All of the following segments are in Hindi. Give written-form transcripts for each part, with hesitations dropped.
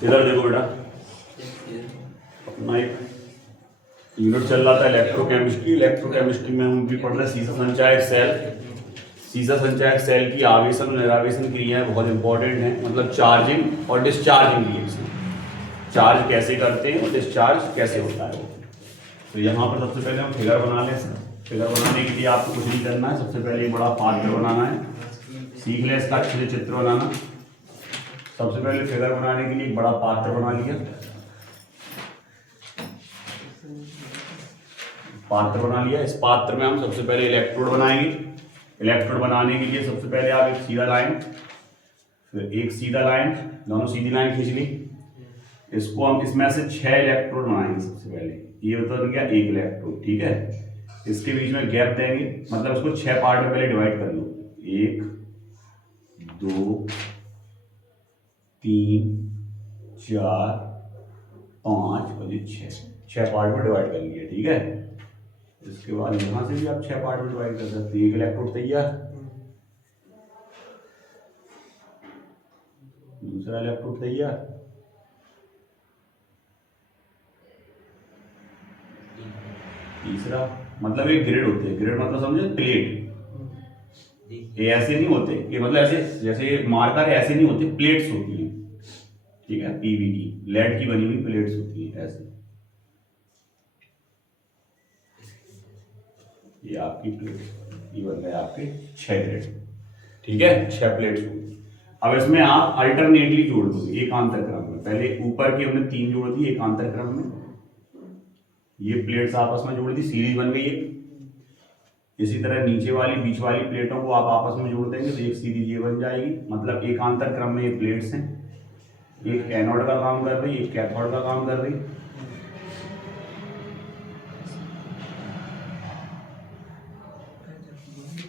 इधर देखो बेटा, अपना एक यूनिट चल रहा था इलेक्ट्रोकेमिस्ट्री। इलेक्ट्रोकेमिस्ट्री में हम भी पढ़ रहे सीसा संचायक सेल। सीसा संचायक सेल की आवेशन और निरावेशन क्रियाएं बहुत इंपॉर्टेंट हैं, मतलब चार्जिंग और डिस्चार्जिंग रिएक्शन। चार्ज कैसे करते हैं और डिस्चार्ज कैसे होता है। तो यहाँ पर सबसे पहले हम फिगर बना लें। फिगर बनाने के लिए आपको कुछ नहीं करना है, सबसे पहले एक बड़ा पात्र बनाना है। सीख लें इसका अच्छे से चित्र बनाना। सबसे पहले फिगर बनाने के लिए एक बड़ा पात्र बना लिया। पात्र बना लिया, इस पात्र में हम सबसे पहले इलेक्ट्रोड बनाएंगे। इलेक्ट्रोड बनाने के लिए सबसे पहले आप एक सीधा लाइन, फिर एक सीधा लाइन, दोनों सीधी लाइन खींच ली। इसको हम इसमें से 6 इलेक्ट्रोड बनाएंगे। सबसे पहले ये बता गया एक इलेक्ट्रोड, ठीक है। इसके बीच में गैप देंगे, मतलब इसको 6 पार्ट में पहले डिवाइड कर लो। 1 2 3 4 5 और ये 6 पार्ट में डिवाइड कर लिया, ठीक है। इसके बाद यहां से भी आप 6 पार्ट में डिवाइड कर सकते हैं। एक इलेक्ट्रोड तैयार, दूसरा इलेक्ट्रोड तैयार, तीसरा। मतलब एक ग्रिड होते हैं, ग्रिड मतलब समझे प्लेट। ये ऐसे नहीं होते, ये मतलब ऐसे जैसे मार्कर ऐसे नहीं होते, प्लेट्स होती हैं, ठीक है। पीवी की लेड की बनी हुई प्लेट्स होती हैं ऐसे। ये आपकी प्लेट, ये बन गए आपके 6 ग्रिड, ठीक है। 6 प्लेट्स होगी। अब इसमें आप अल्टरनेटली जोड़ दो एकांतर क्रम में। पहले ऊपर की हमने 3 जोड़ दी एकांतर क्रम में, ये प्लेट्स आपस में जोड़ दी, सीरीज बन गई है। इसी तरह नीचे वाली बीच वाली प्लेटों को आप आपस में जोड़ देंगे तो एक सीरीज ये बन जाएगी। मतलब एकांतर क्रम में ये प्लेट्स हैं, एक एनोड का काम कर रही, एक कैथोड का काम कर रही।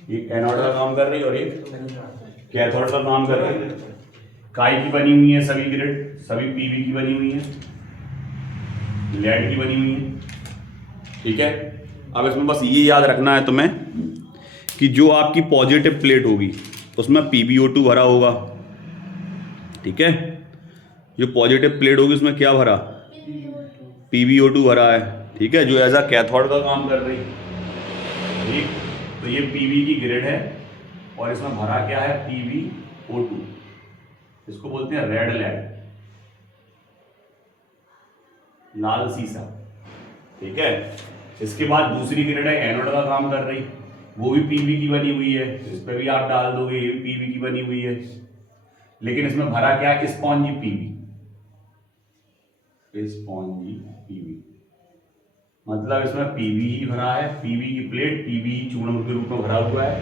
एक एनोड का काम कर रही और एक कैथोड का काम कर रही। काय की बनी हुई है सभी ग्रिड, सभी पीवी की बनी हुई है, लेड की बनी हुई है, ठीक है। अब इसमें बस ये याद रखना है तुम्हें कि जो आपकी पॉजिटिव प्लेट होगी उसमें PbO2 भरा होगा, ठीक है। जो पॉजिटिव प्लेट होगी उसमें क्या भरा, PbO2 भरा है, ठीक है, जो एज अ कैथोड का काम कर रही, ठीक। तो ये पीवी की ग्रिड है और इसमें भरा क्या है, PbO2। इसको बोलते हैं रेड लेड, लाल सीसा, ठीक है। इसके बाद दूसरी ग्रिड है एनोड का काम कर रही, वो भी पीवी की बनी हुई है, इस पर भी आप डाल दोगे, ये भी पीवी की बनी हुई है। लेकिन इसमें भरा क्या है, स्पॉन्जी पीवी, स्पॉन्जी पीवी, मतलब इसमें पीवी ही भरा है। पीवी की प्लेट पीवी चूर्ण के रूप में भरा हुआ है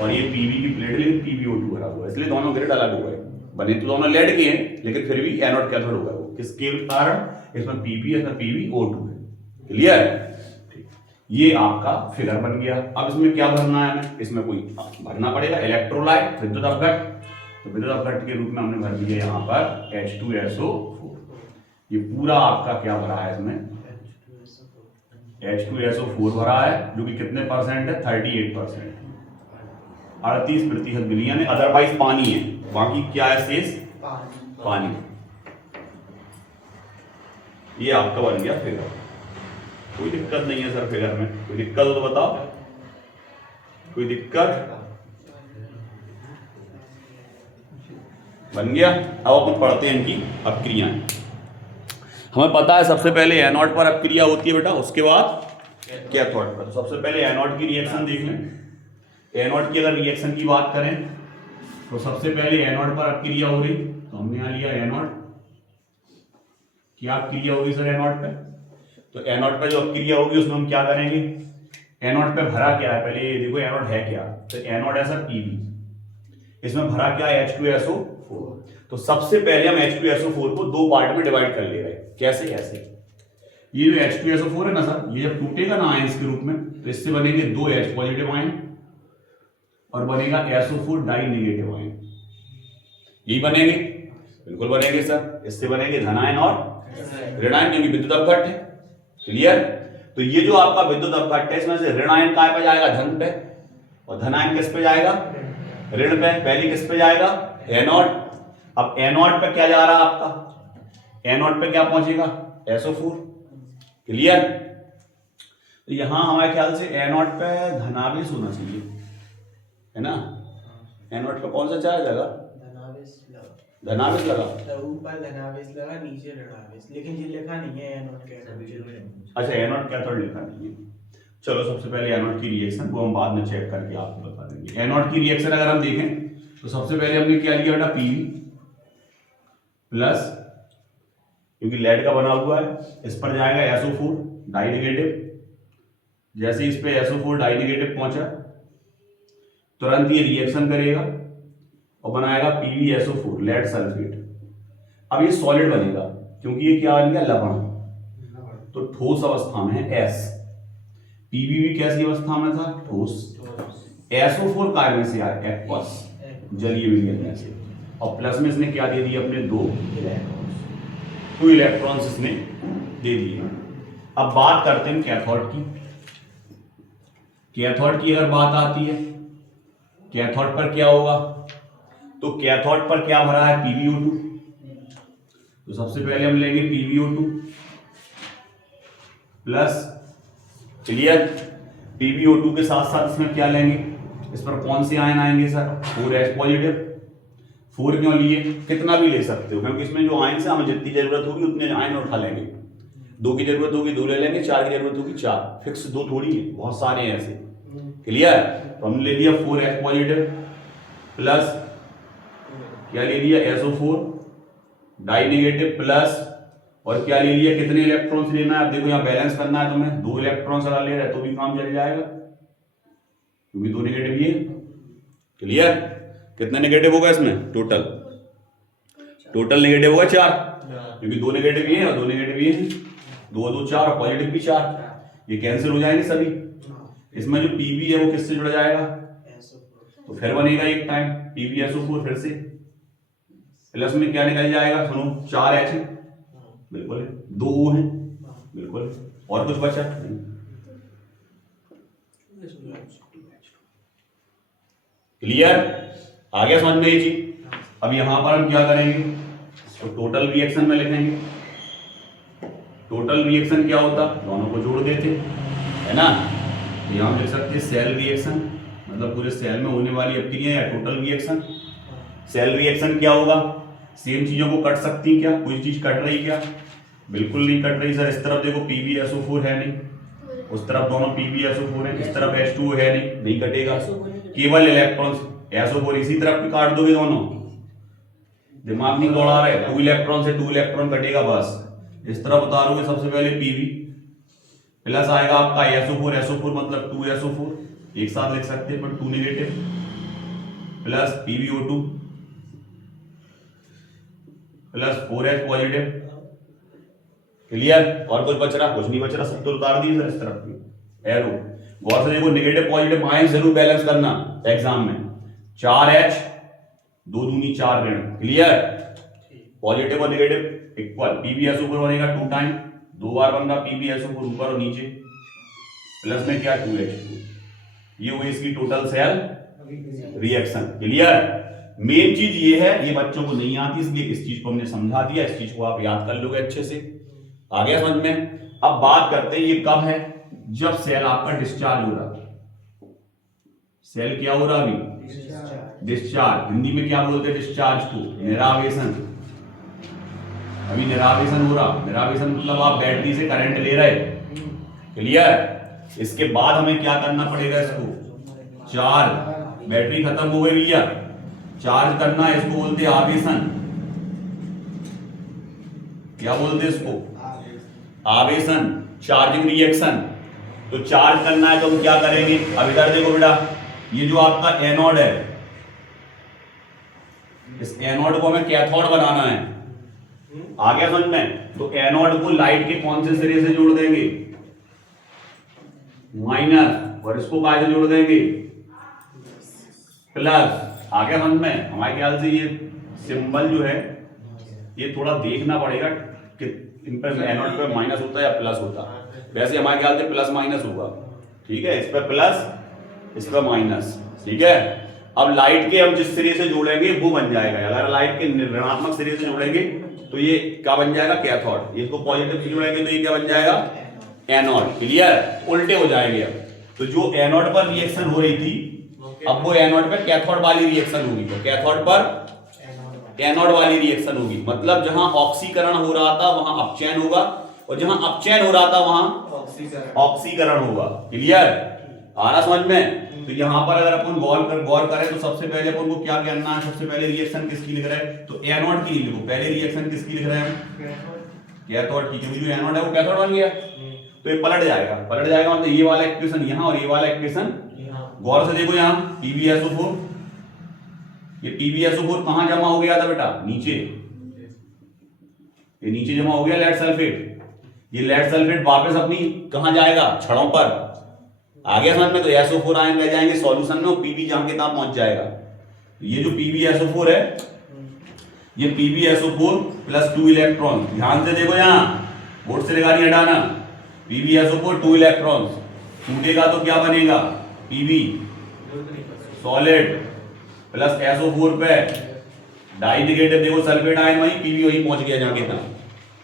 और ये पीवी की प्लेट लेकिन PbO2 भरा हुआ है, इसलिए दोनों ग्रिड अलग हुए। बने तो दोनों लेड के हैं लेकिन फिर भी एनोड कैथोड होगा वो, किसके कारण, इसमें पीवी इसमें PbO2 है, क्लियर। ये आपका फिगर बन गया। अब इसमें क्या भरना है हमें, इसमें कोई भरना पड़ेगा इलेक्ट्रोलाइट, विद्युत अपघट्ट। तो विद्युत अपघट्ट के रूप में हमने भर दिया यहाँ पर H2SO4। ये पूरा आपका क्या भरा है, इसमें H2SO4 भरा है, जो कि कितने परसेंट है, 38%, 38% विलयन है। अदरवाइज पानी है, बाकी क्या है शेष, पानी। ये आपका बन गया फिगर। कोई दिक्कत नहीं है सर फिगर में, कोई दिक्कत हो तो बताओ, कोई दिक्कत, बन गया। अब अपन पढ़ते हैं इनकी अपक्रियाएं। हमें पता है सबसे पहले एनोड पर अपक्रिया होती है बेटा, उसके बाद कैथोड पर। सबसे पहले एनोड की रिएक्शन देख लें। एनोड की अगर रिएक्शन की बात करें तो सबसे पहले एनोड पर अपक्रिया हो रही, तो हमने यहां लिया एनोड। क्या अपक्रिया होगी सर एनोड पे, तो एनोड पे जो अपक्रिया होगी उसमें हम क्या करेंगे, एनोड पे भरा क्या है, पहले ये देखो एनोड है क्या, तो एनोड है सर पीवी, इसमें भरा क्या है H2SO4। तो सबसे पहले हम H2SO4 को 2 पार्ट में डिवाइड कर ले रहे हैं। कैसे, ऐसे ये जो H2SO4 है ना सर, ये जब टूटेगा ना आयंस के रूप में तो इससे बनेंगे 2 H पॉजिटिव आयन और बनेगा SO4 डाई नेगेटिव आयन। यही बनेंगे, बिल्कुल बनेंगे सर। इससे बनेंगे धनायन और ऋण आयन, क्योंकि विद्युत अपघट्ट है, क्लियर। तो ये जो आपका विद्युत अपघट्ट है इसमें से ऋण आयन कहां पे जाएगा, धन पे, और धनायन किस पे जाएगा, ऋण पे, पहली किस पे जाएगा, एनोड। अब एनोड पे क्या जा रहा है आपका, एनोड पे क्या पहुंचेगा, SO4। क्लियर। तो यहां हमारे ख्याल से एनोड पे धनावेश होना चाहिए, है ना। एनोड पे कौन सा चार्ज लगा, धनावेश लगा। तो ऊपर धनावेश लगा, नीचे ऋणावेश, लेकिन ये लिखा नहीं है एनोड कैथोड। अच्छा, एनोड कैथोड लिखा नहीं है। चलो सबसे पहले एनोड की रिएक्शन को हम बाद में चेक करके आपको बता देंगे। एनोड की रिएक्शन अगर हम देखें तो सबसे पहले हमने क्या लिया बेटा, पीवी प्लस, क्योंकि लेड का बना हुआ है, इस पर जाएगा SO4 डाई नेगेटिव। जैसे इस पे SO4 डाई नेगेटिव पहुंचा, तुरंत ये रिएक्शन करेगा और बनाएगा PbSO4 लेड सल्फेट। अब ये सॉलिड बनेगा क्योंकि ये क्या बन गया, लवण। तो ठोस अवस्था में है S। पीबी भी कैसी अवस्था में था, ठोस। SO4 काय में से आया, एक्वस, जलीय विलयन में से। और प्लस में इसने क्या दे दिया, अपने 2 इलेक्ट्रॉन्स इसने दे दिए। अब बात करते हैं कैथोड की। कैथोड की अगर बात आती है, कैथोड पर क्या होगा, तो कैथोड पर क्या भरा है, PbO2। तो सबसे पहले हम लेंगे PbO2 प्लस, क्लियर। PbO2 के साथ साथ इसमें क्या लेंगे, इस पर कौन से आयन आएंगे सर, 4H पॉजिटिव। 4 क्यों लिए, कितना भी ले सकते हो, क्योंकि इसमें जो आयन से हमें जितनी जरूरत होगी उतने आयन उठा लेंगे। 2 की जरूरत होगी 2 ले लेंगे, 4 की जरूरत होगी 4, फिक्स 2 थोड़ी है, बहुत सारे हैं ऐसे। क्लियर। तो हमने ले लिया 4H पॉजिटिव प्लस क्या ले लिया, SO4 डाई नेगेटिव प्लस, और क्या ले लिया, कितने इलेक्ट्रॉन्स लेना है। अब देखो यहाँ बैलेंस करना है तुम्हें, 2 इलेक्ट्रॉन्स अगर ले रहे हैं तो भी काम चल जाएगा, क्योंकि 2 नेगेटिव ये। क्लियर। कितने नेगेटिव होगा इसमें, टोटल नेगेटिव होगा 4, क्योंकि 2 नेगेटिव ये और 2 नेगेटिव ये, 2 2 4 और पॉजिटिव भी 4, ये कैंसिल हो जाएंगे सभी। इसमें जो पीबी है वो किससे जुड़ जाएगा, तो फिर बनेगा एक टाइम PbSO4 फिर से, प्लस में क्या निकल जाएगा, सुनो 4H, बिल्कुल 2 O है, बिल्कुल, और कुछ बचा नहीं। क्लियर, आ गया समझ में ये चीज। अब यहां पर हम क्या करेंगे, तो टोटल रिएक्शन में लिखेंगे। टोटल रिएक्शन क्या होता, दोनों को जोड़ देते, है ना। यहां हम लिख सकते हैं सेल रिएक्शन, मतलब पूरे सेल में होने वाली अपक्रिया या टोटल रिएक्शन। सेल रिएक्शन क्या होगा, सेम चीजों को कट सकती है क्या, कोई चीज कट रही क्या, बिल्कुल नहीं कट रही सर। इस तरफ देखो PbSO4 है नहीं, उस तरफ दोनों PbSO4 है, इस तरफ H2O है नहीं कटेगा, केवल इलेक्ट्रॉन्स SO4 इसी तरफ भी काट दोगे दोनों, दिमाग नहीं दौड़ा रहे। 2 इलेक्ट्रॉन से 2 इलेक्ट्रॉन कटेगा बस। इस तरफ उतारोगे सबसे पहले Pb, प्लस आएगा आपका SO4 मतलब 2SO4, एक साथ लिख सकते हैं पर 2 negative, plus PbO2 plus 4H positive. Clear. और कुछ बच रहा, कुछ नहीं बच रहा, सब तो उतार दिए सर इस तरफ की एरो। गौर से देखो, नेगेटिव पॉजिटिव आयन जरूर बैलेंस करना एग्जाम में। 4H 2 दूनी 4 ऋण। क्लियर। पॉजिटिव और नेगेटिव इक्वल, PbSO4 बनेगा 2 टाइम, 2 बार बन रहा PbSO4 ऊपर और नीचे, प्लस में क्या 2H2। ये हुई इसकी total sale reaction. Clear. Main चीज ये है, ये बच्चों को नहीं आती इसलिए इस चीज को हमने समझा दिया, इस चीज को आप याद कर लोगे अच्छे से। आ गया समझ में। अब बात करते हैं ये कब है, जब सेल आपका डिस्चार्ज हो रहा। सेल क्या हो रहा अभी, डिस्चार्ज। हिंदी में क्या बोलते हैं डिस्चार्ज को, निरावेशन। अभी निरावेशन हो रहा, निरावेशन मतलब आप बैटरी से करंट ले रहे। क्लियर। इसके बाद हमें क्या करना पड़ेगा, इसको चार्ज, बैटरी खत्म हो गई भैया, चार्ज करना है, इसको बोलते हैं आवेशन। क्या बोलते हैं इसको, आवेशन, चार्जिंग रिएक्शन। तो चार्ज करना है तो हम क्या करेंगे, अब इधर देखो बेटा, ये जो आपका एनोड है, इस एनोड को हमें कैथोड बनाना है। आ गया समझ में। तो एनोड को लाइट के कौन से सिरे से जोड़ देंगे, माइनस, और इसको काय से जोड़ देंगे, प्लस। आ गया समझ में। हमारे ख्याल से ये सिंबल जो है ये थोड़ा देखना पड़ेगा कि इन पर एनोड पे माइनस होता है या प्लस होता है। वैसे हमारे ख्याल से प्लस माइनस होगा, ठीक है, इस पर प्लस इस पर माइनस, ठीक है। अब लाइट के हम जिस सिरे से जोड़ेंगे वो बन जाएगा, अगर लाइट के ऋणात्मक सिरे से जोड़ेंगे तो ये क्या बन जाएगा, कैथोड। इसको पॉजिटिव से जोड़ेंगे तो ये क्या बन जाएगा, एनोड। क्लियर, उल्टे हो जाएंगे। अब तो जो एनोड पर रिएक्शन हो रही थी अब वो एनोड पे कैथोड वाली रिएक्शन होगी, तो कैथोड पर एनोड वाली रिएक्शन होगी। मतलब जहां ऑक्सीकरण हो रहा था वहां अपचयन होगा, और जहां अपचयन हो रहा था वहां ऑक्सीकरण होगा। क्लियर, आ रहा समझ में। तो यहाँ पर अगर अपन गौर करें तो सबसे पहले अपन को क्या करना है, सबसे पहले रिएक्शन किसकी लिख रहे हैं, तो एनोड की लिखो। पहले रिएक्शन किसकी लिख रहे हैं, कैथोड की, क्योंकि जो एनोड है वो कैथोड बन गया। तो ये पलट जाएगा मतलब ये वाला इक्वेशन यहाँ और ये वाला इक्वेशन। गौर से देखो यहाँ PbSO4, ये PbSO4 कहाँ जमा हो गया था बेटा, नीचे, ये नीचे जमा हो गया लेड सल्फेट। ये लेड सल्फेट वापस अपनी कहाँ जाएगा, छड़ों पर। आ गया समझ में। तो SO4 आयन रह जाएंगे सॉल्यूशन में, और Pb जहां के तहां पहुंच जाएगा। तो ये जो PbSO4 है, ये PbSO4 प्लस 2 इलेक्ट्रॉन, ध्यान से देखो यहाँ, बोर्ड से लगा नहीं हटाना। PbSO4 2 इलेक्ट्रॉन, टूटेगा तो क्या बनेगा, Pb सॉलिड प्लस SO4 पे डाई नेगेटिव, देखो सल्फेट आयन वहीं, Pb वहीं पहुंच गया जहां के तहां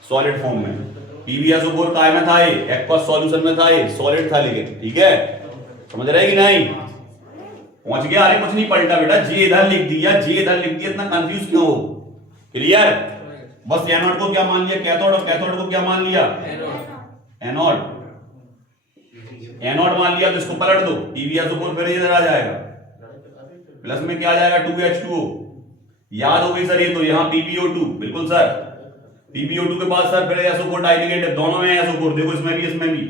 सॉलिड फॉर्म में। PbSO4 काय में था, ये एक्वस सॉल्यूशन में था, ये सॉलिड था लेकिन। ठीक है, समझ रहे कि नहीं, पहुंच गया। अरे कुछ नहीं पलटा बेटा, जे इधर लिख दिया, जे इधर लिख दिया, इतना कंफ्यूज क्यों हो। क्लियर, बस एनोड को क्या मान लिया कैथोड, और कैथोड को क्या मान लिया एनोड। एनोड मान लिया तो इसको पलट दो, PbSO4 फिर इधर आ जाएगा, प्लस में क्या आ जाएगा 2H2O। याद हो गई सर ये, तो यहाँ PbO2, बिल्कुल सर, PbO2 के बाद सर फिर SO4 डाई नेगेटिव, दोनों में SO4, देखो इसमें भी इसमें भी,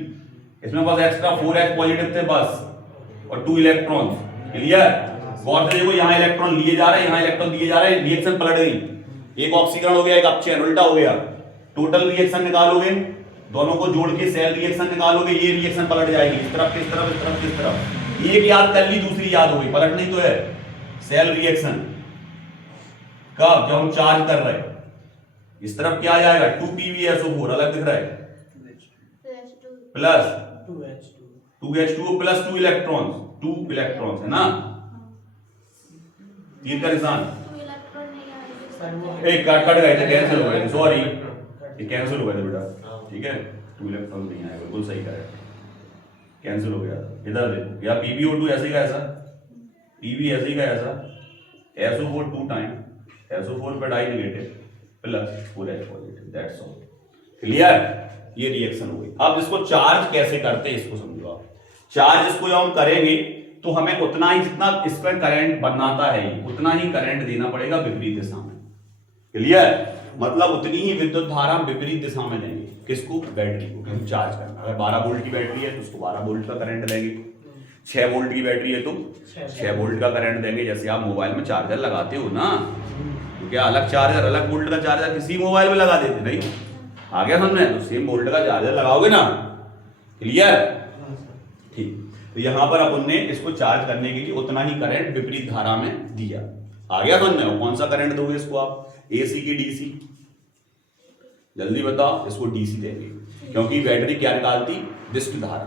इसमें बस एक्स्ट्रा 4H पॉजिटिव थे बस, और 2 इलेक्ट्रॉन। क्लियर, गौर से देखो, यहाँ इलेक्ट्रॉन लिए जा रहे हैं, यहाँ इलेक्ट्रॉन दिए जा रहे हैं, रिएक्शन पलट गई, एक ऑक्सीकरण हो गया, एक अपचयन, उल्टा हो गया। टोटल रिएक्शन निकालोगे, दोनों को जोड़ के सेल रिएक्शन निकालोगे, ये रिएक्शन पलट जाएगी, इस तरफ किस तरफ, इस तरफ किस तरफ। एक याद कर ली, दूसरी याद हो गई, पलट नहीं तो है। सेल रिएक्शन कब, जब हम चार्ज कर रहे हैं, इस तरफ क्या आ जाएगा 2PbSO4 अलग दिख रहा है, plus 2H2O plus 2 electrons, 2 electrons है ना, तीन का निशान। एक कट गए थे, कैंसिल हो गए थे, सॉरी, ये कैंसिल हो गए थे बेटा। ठीक है, 2 इलेक्ट्रॉन नहीं आया, बिल्कुल सही कह, कैंसिल हो गया था। इधर देखो, या PbO2 ऐसे का ऐसा, Pb ऐसे ही का ऐसा, SO4 2 टाइम, SO4 पे die negative plus 4H positive, that's all. Clear, ये रिएक्शन हो गई। अब इसको चार्ज कैसे करते हैं इसको समझो आप। चार्ज इसको जब हम करेंगे तो हमें उतना ही, जितना इसका करंट बनाता है उतना ही करंट देना पड़ेगा विपरीत दिशा में। क्लियर, मतलब उतनी ही विद्युत धारा विपरीत दिशा में देंगे, किसको, बैटरी को, क्योंकि चार्ज करना। अगर 12 वोल्ट की बैटरी है तो उसको 12 वोल्ट का करंट देंगे, 6 वोल्ट की बैटरी है तो 6 वोल्ट का करंट देंगे। जैसे आप मोबाइल में चार्जर लगाते हो ना, तो क्या अलग चार्जर, अलग वोल्ट का चार्जर किसी मोबाइल में लगा देते नहीं, आ गया समझ में, तो सेम वोल्ट का चार्जर लगाओगे ना। क्लियर, ठीक। तो यहां पर अपन ने इसको चार्ज करने के लिए उतना ही करंट विपरीत धारा में दिया, आ गया समझ में। कौन सा करंट दोगे इसको आप, AC की DC, जल्दी बताओ, इसको DC देंगे, क्योंकि बैटरी क्या निकालती, दिष्ट धारा,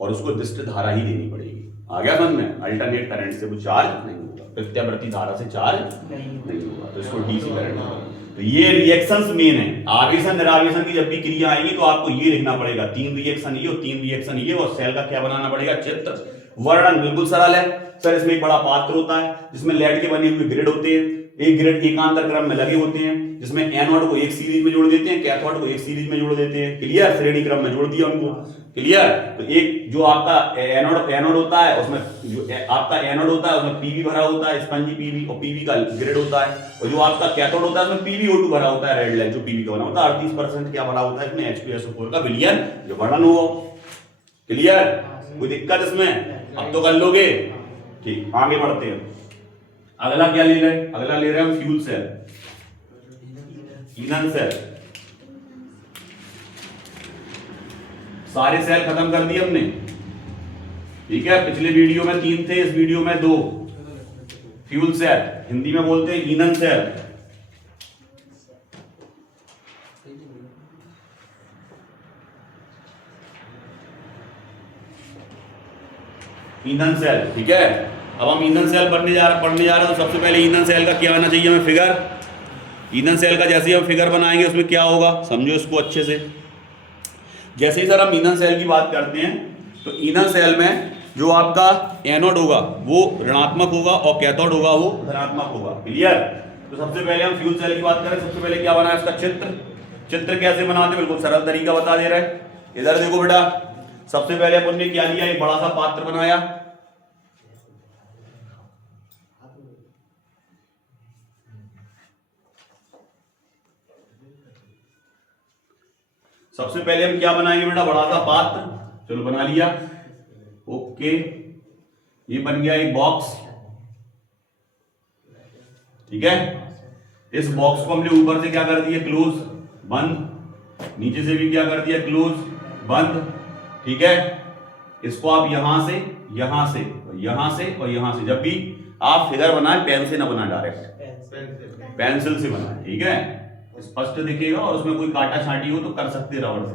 और उसको दिष्ट धारा ही देनी पड़ेगी। आ गया समझ में, अल्टरनेट करंट से वो चार्ज नहीं होगा, प्रत्यावर्ती धारा से चार्ज नहीं होगा, तो इसको DC करंट होगा। तो ये रिएक्शंस मेन है। आवेशन निरावेशन की जब भी क्रिया आएगी तो आपको ये लिखना पड़ेगा, 3 रिएक्शन ये और 3 रिएक्शन ये, और सेल का क्या बनाना पड़ेगा, चित्र वर्णन। बिल्कुल सरल है सर। इसमें एक बड़ा पात्र होता है जिसमें लेड के बने हुए ग्रिड होते हैं, एक ग्रिड एकांतर क्रम में लगे होते हैं, जिसमें एनोड को एक सीरीज में जोड़ देते हैं, कैथोड को एक सीरीज में जोड़ देते हैं। क्लियर, श्रेणी क्रम में जोड़ दिया उनको। क्लियर, तो एक जो आपका एनोड होता है, उसमें जो आपका एनोड होता है उसमें Pb भरा होता है, स्पंजी Pb, और Pb का ग्रिड होता है, और जो आपका कैथोड होता है उसमें PbO2 भरा होता है, रेड लाइट जो Pb का बना होता है। 38% क्या भरा होता है इसमें, H2SO4 का विलयन जो वर्णन हुआ। क्लियर, कोई दिक्कत इसमें, अब तो कर लोगे। ठीक, आगे बढ़ते हैं। अगला क्या ले रहे हैं, अगला ले रहे हैं हम फ्यूल सेल, ईंधन सेल। सारे सेल खत्म कर दिए हमने। ठीक है, पिछले वीडियो में 3 थे, इस वीडियो में 2। फ्यूल सेल, हिंदी में बोलते हैं ईंधन सेल। ईंधन सेल, ठीक है। अब हम ईंधन सेल पढ़ने जा रहे हैं, तो सबसे पहले ईंधन सेल का क्या आना चाहिए हमें, फिगर। ईंधन सेल का जैसे ही हम फिगर बनाएंगे उसमें क्या होगा, समझो इसको अच्छे से। जैसे ही सर हम ईंधन सेल की बात करते हैं तो ईंधन सेल में जो आपका एनोड होगा वो ऋणात्मक होगा और कैथोड होगा वो धनात्मक होगा। क्लियर। तो सबसे पहले हम फ्यूल सेल की बात करें, सबसे पहले क्या बना है इसका चित्र कैसे बनाते हैं, बिल्कुल सरल तरीका बता दे रहे हैं। इधर देखो बेटा, सबसे पहले अपन ने क्या लिया, एक बड़ा सा पात्र बनाया, सबसे पहले हम क्या बनाएंगे बेटा, बड़ा सा पात्र। चलो बना लिया, ओके। ये बन गया एक बॉक्स, ठीक है। इस बॉक्स को हमने ऊपर से क्या कर दिया, क्लोज, बंद। नीचे से भी क्या कर दिया, क्लोज, बंद, ठीक है। इसको आप यहां से, यहां से, यहां से और यहां से, जब भी आप फिगर बनाए पेन से ना बनाए, डायरेक्ट पेंसिल से बनाए, ठीक है। स्पष्ट दिखेगा और उसमें कोई काटा छांटी हो तो कर सकते रबड़ से,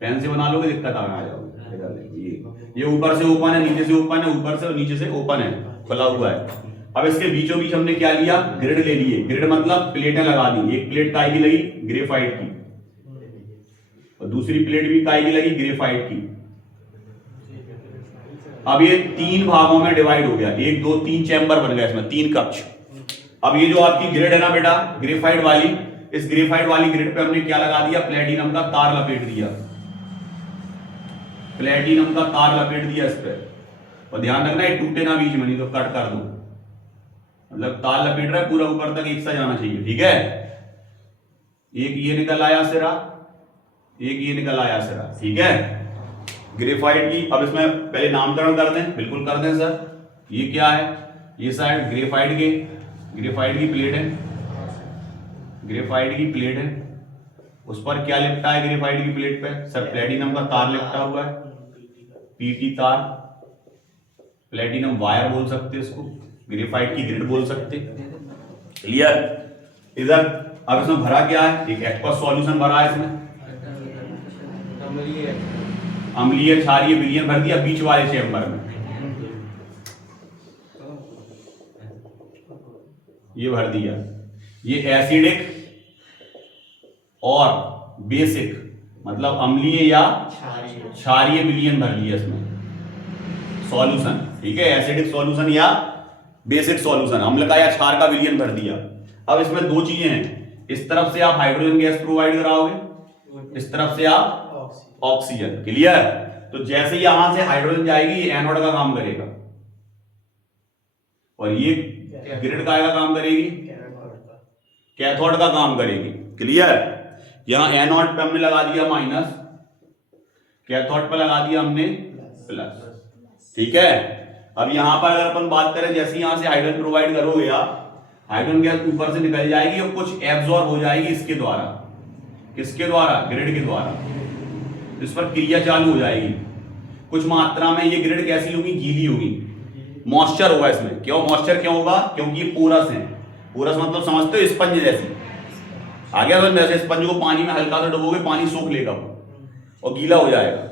पेन से बना लोगे दिक्कत आ जाओगे। इधर देखिए, ये ऊपर से ओपन है, नीचे से ओपन है, ऊपर से और नीचे से ओपन है, खुला हुआ है। अब इसके बीचों बीच हमने क्या लिया, ग्रिड ले लिए। ग्रिड मतलब प्लेटें लगा दी, एक प्लेट काय की लगी, ग्रेफाइट की, और दूसरी प्लेट भी काय की लगी, ग्रेफाइट की। अब ये 3 भागों में डिवाइड हो गया, 1 2 3 चैम्बर बन गया इसमें, 3 कक्ष। अब ये जो आपकी ग्रिड है ना बेटा, ग्रेफाइट वाली, इस ग्रेफाइट वाली ग्रिड पे हमने क्या लगा दिया, प्लेटिनम का तार लपेट दिया, प्लेटिनम का तार लपेट दिया इस पे। और ध्यान रखना ये टूटे ना बीच में, नहीं तो कट कर दो, मतलब तार लपेट रहा है पूरा ऊपर तक एक सा जाना चाहिए, ठीक है। एक ये निकल आया सिरा, एक ये निकल आया सिरा, ठीक है, ग्रेफाइट की। अब इसमें पहले नामकरण कर दें, बिल्कुल कर दें सर। ये क्या है, ये साइड ग्रेफाइट की प्लेट है, ग्रेफाइट की प्लेट है, उस पर क्या लिपटा है ग्रेफाइट की प्लेट पे, सर प्लेटिनम का तार लिपटा हुआ है, पीटी तार, प्लेटिनम वायर बोल सकते हैं इसको, ग्रेफाइट की ग्रिड बोल सकते। क्लियर। इधर अब इसमें भरा क्या है, एक एक्वस सॉल्यूशन भरा है इसमें, अम्लीय क्षारीय विलयन भर दिया बीच वाले चेंबर में, ये भर दिया। ये एसिडिक और बेसिक मतलब अम्लीय या क्षारीय विलयन भर लिया इसमें सॉल्यूशन, ठीक है। एसिडिक सॉल्यूशन या बेसिक सॉल्यूशन, अम्ल का या क्षार का विलयन भर दिया। अब इसमें 2 चीजें हैं, इस तरफ से आप हाइड्रोजन गैस प्रोवाइड कराओगे, इस तरफ से आप ऑक्सीजन। क्लियर। तो जैसे ही यहां से हाइड्रोजन जाएगी ये एनोड का काम करेगा और ये ग्रिड का काम करेगी, कैथोड का काम करेगी। क्लियर। यहां एनोड पे हमने लगा दिया माइनस, कैथोड पे लगा दिया हमने प्लस, ठीक है। अब यहां पर अगर अपन बात करें, जैसे यहां से हाइड्रोजन प्रोवाइड करोगे आप, हाइड्रोजन गैस ऊपर से निकल जाएगी और कुछ एब्जॉर्ब हो जाएगी इसके द्वारा, किसके द्वारा, ग्रिड के द्वारा। इस पर क्रिया चालू हो जाएगी कुछ मात्रा में। ये ग्रिड कैसी होगी, गीली होगी, मॉइस्चर होगा इसमें। क्यों मॉइस्चर क्यों होगा, क्योंकि ये पोरस है। पोरस मतलब समझते हो, स्पंज जैसी। आ गया समझ में, ऐसे स्पंज को पानी में हल्का सा डुबोगे, पानी सोख लेगा वो और गीला हो जाएगा।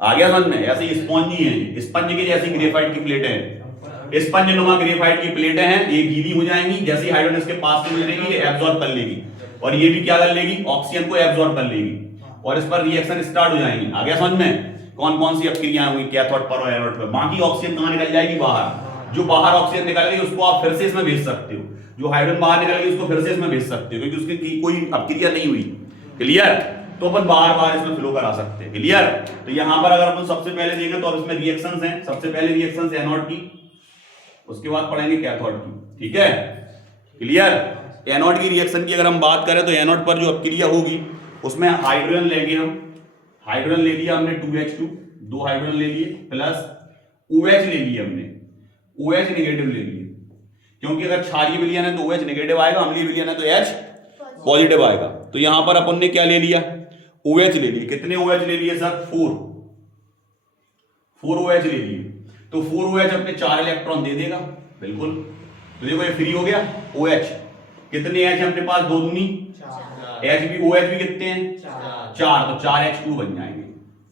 आ गया समझ में, ऐसे स्पंजी है, स्पंज की जैसी ग्रेफाइट की प्लेटें हैं, स्पंज नुमा ग्रेफाइट की प्लेटें हैं, ये गीली हो जाएंगी। जैसे हाइड्रोजन इसके पास से गुजरेगी ये एब्जॉर्ब कर लेगी और ये भी क्या कर लेगी, ऑक्सीजन को एब्जॉर्ब कर लेगी और इस पर रिएक्शन स्टार्ट हो जाएंगी। आ गया समझ में, कौन कौन सी अपक्रियाएं हुई कैथोड पर और एनोड पर। बाकी ऑक्सीजन कहां निकल जाएगी, बाहर। जो बाहर ऑक्सीजन निकल गई उसको आप फिर से इसमें भेज सकते हो, जो हाइड्रोजन बाहर निकल गई उसको फिर से इसमें भेज सकते हो, क्योंकि उसकी कोई अपक्रिया नहीं हुई। क्लियर। तो अपन बार बार इसमें फ्लो करा सकते हैं। क्लियर। तो यहां पर अगर अपन सबसे पहले देखें तो अब इसमें रिएक्शंस हैं। सबसे पहले रिएक्शंस एनोड की, उसके बाद पढ़ेंगे कैथोड की, ठीक है। क्लियर। एनोड की रिएक्शन की अगर हम बात करें तो एनोड पर जो अपक्रिया होगी उसमें हाइड्रोजन लेंगे हम, हाइड्रोजन ले लिया हमने 2H2, 2 हाइड्रोजन ले लिए, प्लस OH ले लिए हमने, OH नेगेटिव ले लिए, क्योंकि अगर क्षारीय विलयन है तो OH नेगेटिव आएगा, अम्लीय विलयन है तो H पॉजिटिव आएगा। तो यहां पर अपन ने क्या ले लिया, OH ले लिए। कितने OH ले लिए सर, 4 OH ले लिए। तो 4 OH अपने 4 इलेक्ट्रॉन दे देगा, बिल्कुल। तो देखो ये फ्री हो गया OH। कितने H अपने पास, 2 दूनी H भी, OH भी कितने हैं, 4, तो 4H2 बन जाएंगे।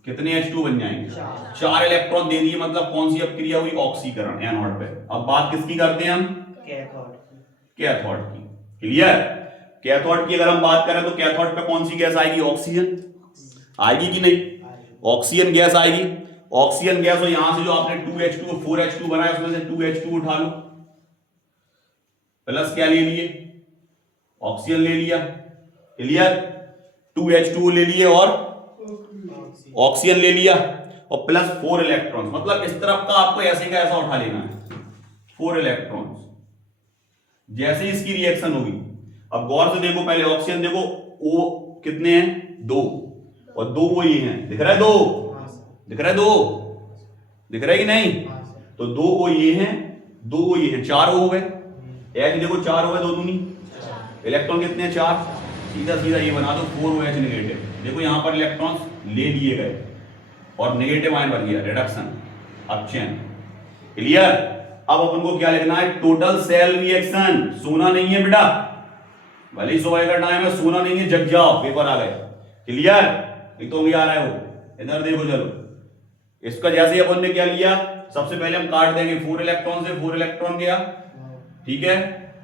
कितने H2 बन जाएंगे? 4 इलेक्ट्रॉन दे दिए, मतलब कौन सी अपक्रिया हुई? ऑक्सीकरण, एनोड पे। अब बात किसकी करते हैं हम? कैथोड की। क्लियर? कैथोड की अगर हम बात करें तो कैथोड पे कौन सी गैस आएगी? ऑक्सीजन आएगी कि नहीं? ऑक्सीजन गैस आएगी। ऑक्सीजन गैस, और यहां से जो आपने 2H2 4H2 बनाया उसमें से 2H2 उठा लो, प्लस क्या ले लिए? ऑक्सीजन ले लिया। क्लियर? 2H2 ले लिए और ऑक्सीजन ले लिया, और प्लस 4 इलेक्ट्रॉन्स, मतलब इस तरफ का आपको ऐसे का ऐसा उठा लेना है, 4 इलेक्ट्रॉन्स। जैसे इसकी रिएक्शन होगी, अब गौर से देखो, पहले ऑक्सीजन देखो, ओ कितने हैं? 2, और 2 वो ये हैं, दिख रहा है? 2 दिख रहा है? 2 दिख रहा है कि नहीं? तो 2 वो ये हैं, 2 वो ये हैं, 4 हो गए। H देखो 4 हो गए, 2 दूनी। इलेक्ट्रॉन कितने हैं? 4। सीधा सीधा ये बना दो 4OH नेगेटिव। देखो यहां पर इलेक्ट्रॉन्स ले लिए गए और नेगेटिव आयन बन गया, रिडक्शन, अपचयन। क्लियर? अब अपन को क्या लिखना है? Total sale reaction. सोना नहीं है बेटा, भले ही सुबह का टाइम है, सोना नहीं है, जग जाओ, पेपर आ गए। क्लियर? एक तो आ रहा है वो, इधर देखो। चलो इसका जैसे अपन ने क्या लिया, सबसे पहले हम काट देंगे 4 इलेक्ट्रॉन से, 4 इलेक्ट्रॉन गया, ठीक है।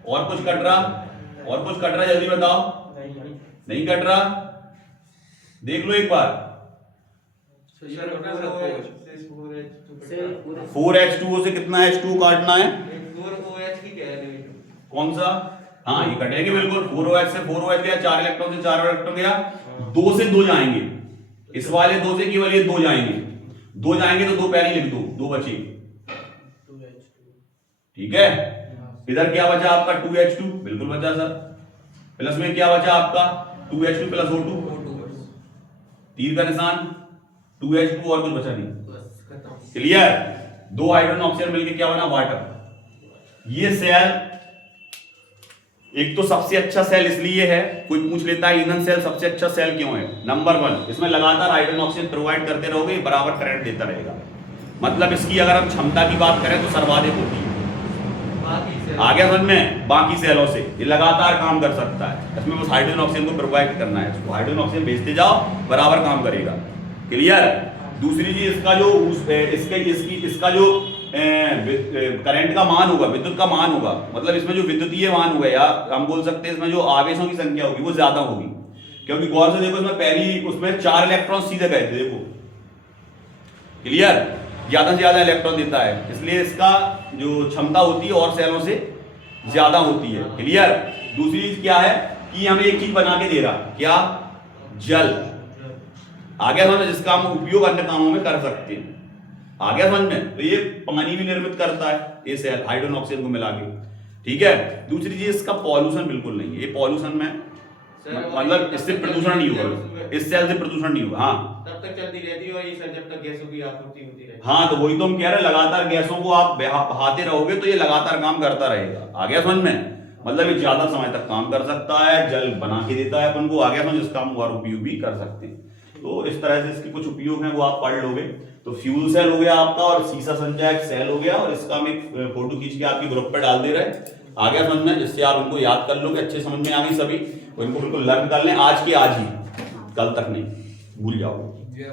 और कुछ कट रहा? और कुछ कट रहा? जल्दी बताओ। नहीं कट रहा? देख लो एक बार। 4H2O से कितना H2 काटना है? कौन सा? हाँ ये कटेंगे बिल्कुल। 4OH से 4OH गया, 4 इलेक्ट्रॉन से 4 इलेक्ट्रॉन गया, 2 से 2 जाएंगे, इस वाले 2 से केवल ये 2 जाएंगे, 2 जाएंगे तो 2 पहले लिख दो, 2 बचे, ठीक है। इधर क्या बचा आपका? 2H2 बिल्कुल बचा सर। प्लस में क्या बचा आपका? 2H2 प्लस O2, तीर का निशान, 2H2 और कुछ बचा नहीं। क्लियर? 2 हाइड्रोजन ऑक्सीजन मिलके क्या बना? वाटर। ये सेल एक तो सबसे अच्छा सेल इसलिए है, कोई पूछ लेता है ईंधन सेल सबसे अच्छा सेल क्यों है? नंबर 1, इसमें लगातार हाइड्रोजन ऑक्सीजन प्रोवाइड करते रहोगे, बराबर करंट देता रहेगा। मतलब इसकी अगर हम क्षमता की बात करें तो सर्वाधिक होती है। आ गया समझ में? बाकी सेलों से ये लगातार काम कर सकता है, इसमें बस हाइड्रोजन ऑक्सीजन को प्रोवाइड करना है, इसको हाइड्रोजन ऑक्सीजन भेजते जाओ, बराबर काम करेगा। क्लियर? दूसरी चीज, इसका जो इसका जो करंट का मान होगा, विद्युत का मान होगा, मतलब इसमें जो विद्युतीय मान होगा, या हम बोल सकते हैं इसमें जो आवेशों की संख्या होगी वो ज्यादा होगी, क्योंकि गौर से देखो इसमें पहली उसमें 4 इलेक्ट्रॉन सीधे गए थे, देखो। क्लियर? ज्यादा से ज्यादा इलेक्ट्रॉन देता है, इसलिए इसका जो क्षमता होती है और सेलों से ज्यादा होती है। क्लियर? दूसरी चीज क्या है कि हमें एक चीज बना के दे रहा, क्या? जल। आ गया समझ? जिसका हम उपयोग अन्य कामों में कर सकते हैं। आ गया समझ में? तो ये पानी भी निर्मित करता है ये सेल, हाइड्रोजन ऑक्सीजन को मिला के, ठीक है। दूसरी चीज, इसका पॉल्यूशन बिल्कुल नहीं है, ये पॉल्यूशन में मतलब इससे प्रदूषण नहीं होगा, इस सेल से प्रदूषण नहीं होगा। हाँ तब तक चलती रहती है, और ये सर जब तक गैसों की आपूर्ति होती रहती है। हाँ, तो वही तो हम कह रहे हैं, लगातार गैसों को आप बहाते रहोगे तो ये लगातार काम करता रहेगा। आ गया समझ में? मतलब ये ज्यादा समय तक काम कर सकता है, जल बना के देता है अपन को। आ गया समझ? इसका हम और उपयोग भी कर सकते हैं। तो इस तरह से इसके कुछ उपयोग हैं वो आप पढ़ लोगे। तो फ्यूल सेल हो गया आपका, और सीसा संचयक सेल हो गया, और इसका हम एक फोटो खींच के आपके ग्रुप पर डाल दे रहे हैं। आ गया समझ में? जिससे आप उनको याद कर लोगे, अच्छे समझ में आ गई सभी, उनको बिल्कुल लर्न कर लें आज की आज ही, कल तक नहीं, भूल जाओगे।